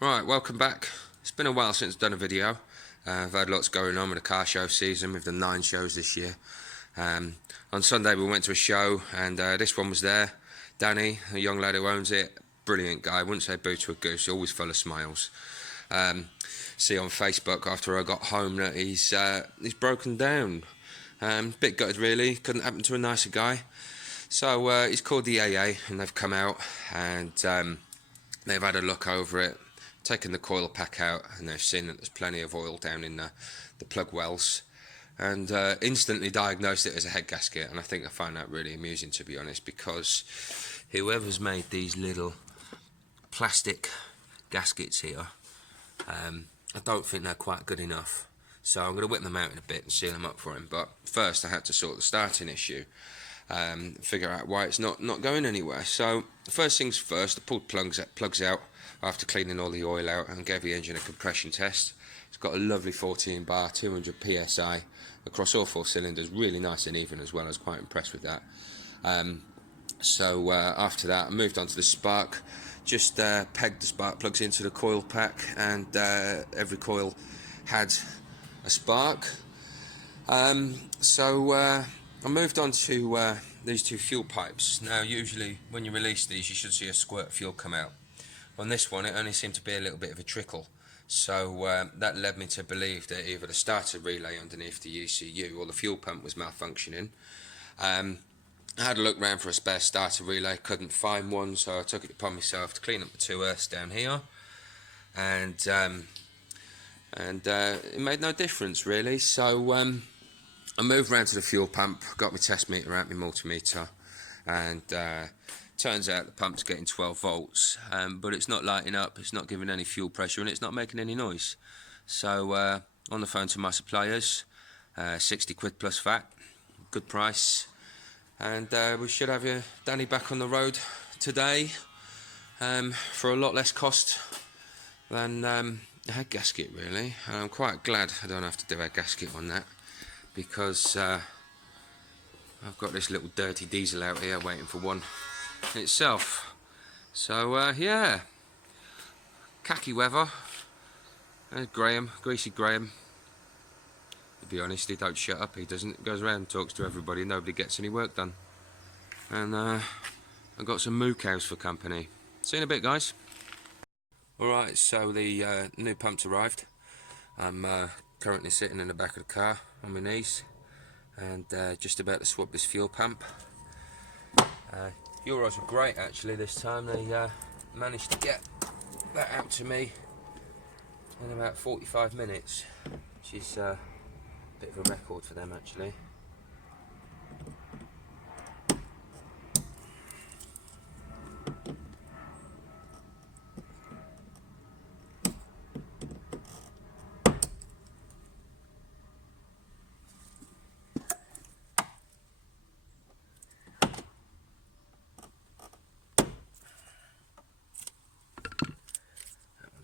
Right, welcome back. It's been a while since I've done a video. I've had lots going on with the car show season. We've done 9 shows this year. On Sunday we went to a show and this one was there. Danny, a young lad who owns it, brilliant guy. I wouldn't say boo to a goose, always full of smiles. See on Facebook after I got home that he's broken down. Bit gutted really, couldn't happen to a nicer guy. So he's called the AA and they've come out and they've had a look over it, taken the coil pack out, and they've seen that there's plenty of oil down in the plug wells, and instantly diagnosed it as a head gasket. And I think I find that really amusing, to be honest, because whoever's made these little plastic gaskets here, I don't think they're quite good enough. So I'm going to whip them out in a bit and seal them up for him. But first I had to sort the starting issue, figure out why it's not going anywhere. So first things first, I pulled plugs out after cleaning all the oil out and gave the engine a compression test. It's got a lovely 14 bar, 200 psi across all 4 cylinders, really nice and even as well. I was quite impressed with that. So after that I moved on to the spark, just pegged the spark plugs into the coil pack, and every coil had a spark. So I moved on to these 2 fuel pipes. Now usually when you release these you should see a squirt of fuel come out. On this one it only seemed to be a little bit of a trickle, so that led me to believe that either the starter relay underneath the ECU or the fuel pump was malfunctioning. I had a look round for a spare starter relay, couldn't find one, so I took it upon myself to clean up the 2 earths down here, and it made no difference really. So I moved round to the fuel pump, got my test meter out, my multimeter, and turns out the pump's getting 12 volts, but it's not lighting up, it's not giving any fuel pressure, and it's not making any noise. So on the phone to my suppliers, 60 quid plus VAT, good price, and we should have Danny back on the road today for a lot less cost than a head gasket really. And I'm quite glad I don't have to do a gasket on that, because I've got this little dirty diesel out here waiting for one itself. So yeah, khaki weather. There's Graham, greasy Graham. To be honest, he don't shut up, he doesn't. He goes around and talks to everybody, nobody gets any work done. And I've got some moo cows for company. See you in a bit, guys. Alright, so the new pump's arrived. I'm currently sitting in the back of the car on my knees and just about to swap this fuel pump. Euros were great actually this time. They managed to get that out to me in about 45 minutes, which is a bit of a record for them actually.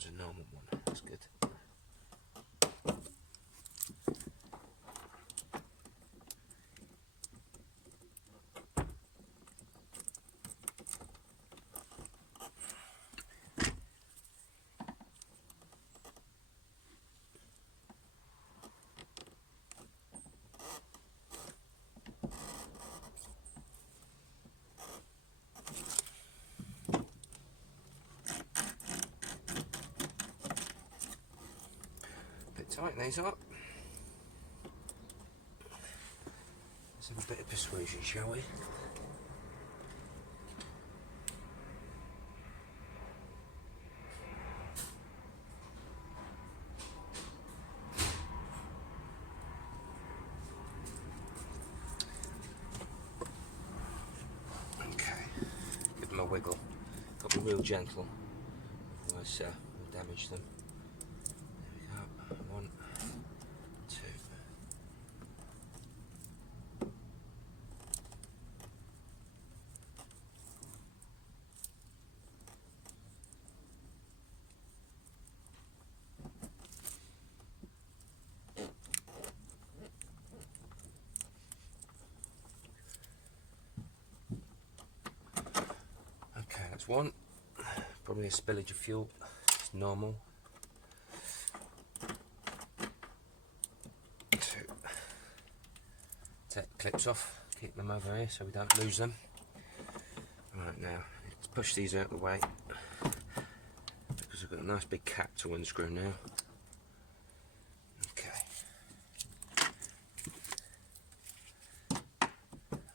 A normal one, that's good. Tighten these up. Let's have a bit of persuasion, shall we? Okay, give them a wiggle. Got to be real gentle, otherwise we'll damage them. There we go. 1, 2. Okay, that's one. Probably a spillage of fuel. Just normal. 2. Take the clips off, keep them over here so we don't lose them. Right, now let's push these out of the way because I've got a nice big cap to unscrew now. Okay.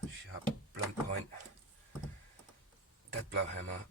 Sharp blunt point, dead blow hammer.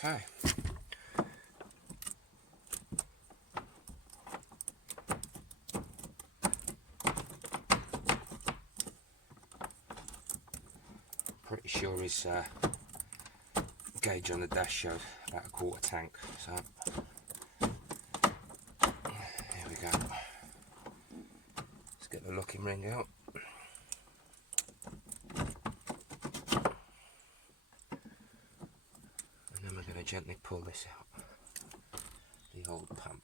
Okay. Pretty sure his gauge on the dash showed about a quarter tank, so here we go. Let's get the locking ring out. And then we're going to gently pull this out, the old pump.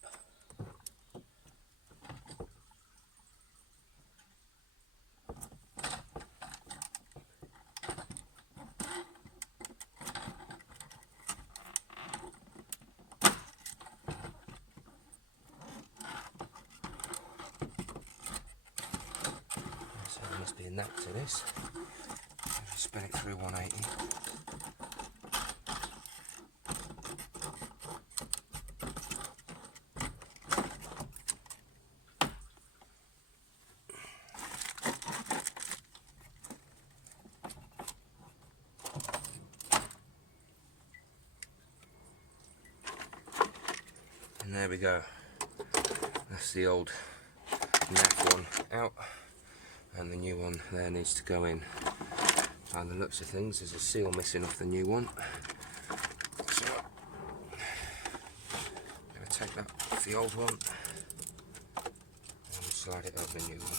So there must be a nut to this. I'll spin it through 180. And there we go. That's the old nap one out, and the new one there needs to go in. By the looks of things, there's a seal missing off the new one. So I'm going to take that off the old one and slide it over the new one.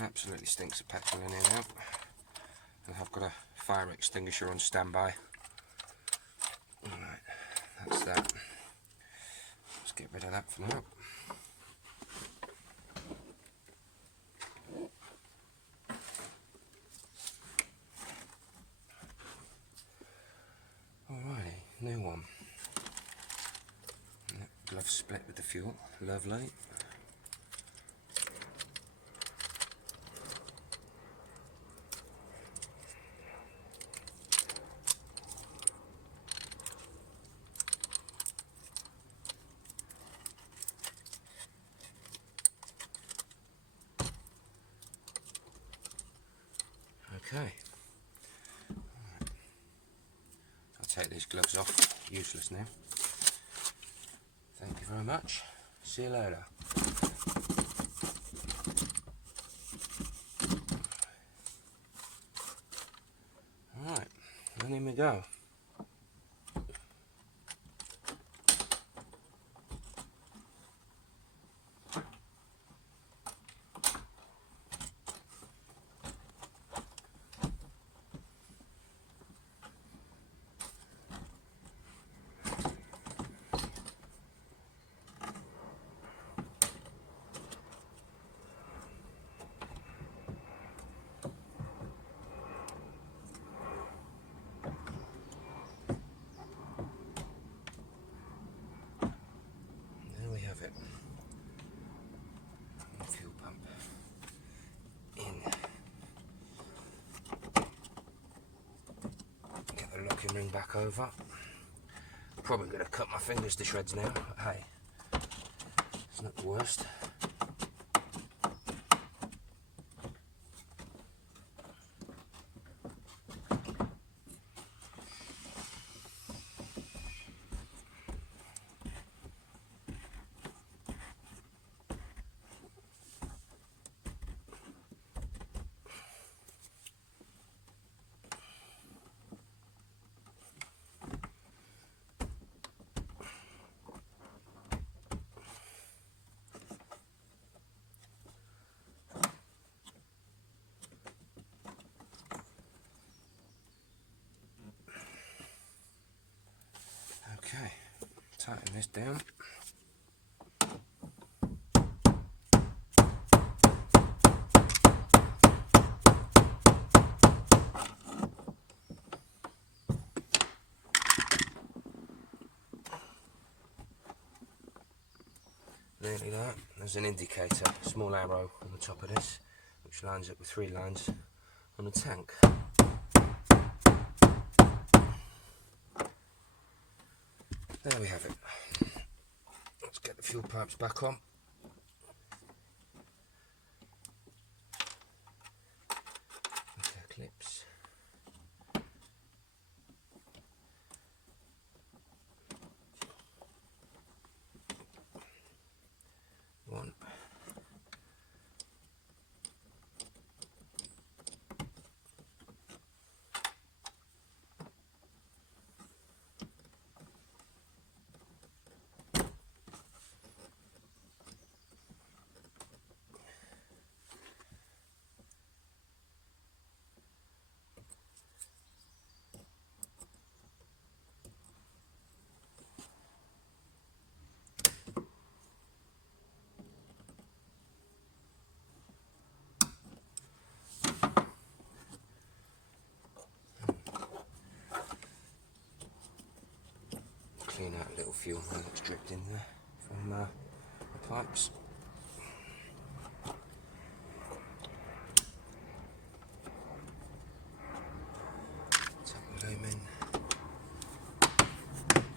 Absolutely stinks of petrol in here now. And I've got a fire extinguisher on standby. Alright, that's that. Let's get rid of that for now. Alrighty, new one. Glove split with the fuel, lovely. Okay, I'll take these gloves off, useless now. Thank you very much, see you later. Alright, and in we go. Fuel pump in. Get the locking ring back over. Probably going to cut my fingers to shreds now, but hey, it's not the worst. tighten this down. Nearly that. There's an indicator, small arrow on the top of this, which lines up with 3 lines on the tank. There we have it. Let's get the fuel pipes back on. With their clips. One. Clean out a little fuel that's dripped in there from the pipes. Tuck the loom in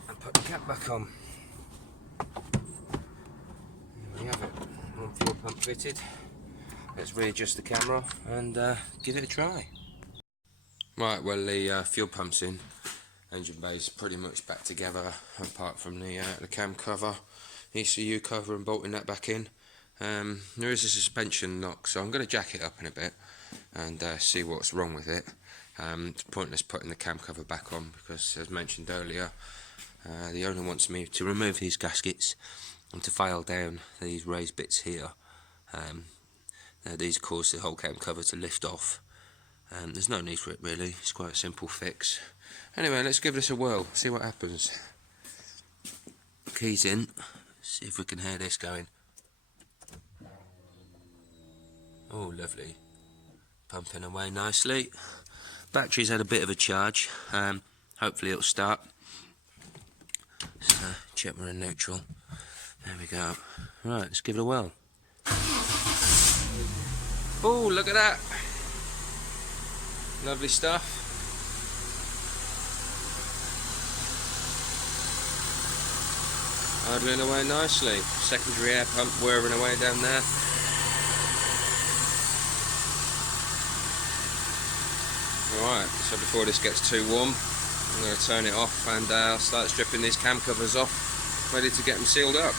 and put the cap back on. There we have it. One fuel pump fitted. Let's readjust the camera and give it a try. Right, well the fuel pump's in. Engine bay's pretty much back together, apart from the cam cover, ECU cover, and bolting that back in. There is a suspension knock, so I'm going to jack it up in a bit and see what's wrong with it. It's pointless putting the cam cover back on because, as mentioned earlier, the owner wants me to remove these gaskets and to file down these raised bits here. These cause the whole cam cover to lift off. There's no need for it really, it's quite a simple fix. Anyway, let's give this a whirl, see what happens. Keys in, see if we can hear this going. Oh, lovely. Pumping away nicely. Battery's had a bit of a charge, hopefully it'll start. So, check we're in neutral. There we go. Right, let's give it a whirl. Oh, look at that. Lovely stuff. Idling away nicely. Secondary air pump whirring away down there. Alright, so before this gets too warm, I'm going to turn it off and I'll start stripping these cam covers off, ready to get them sealed up.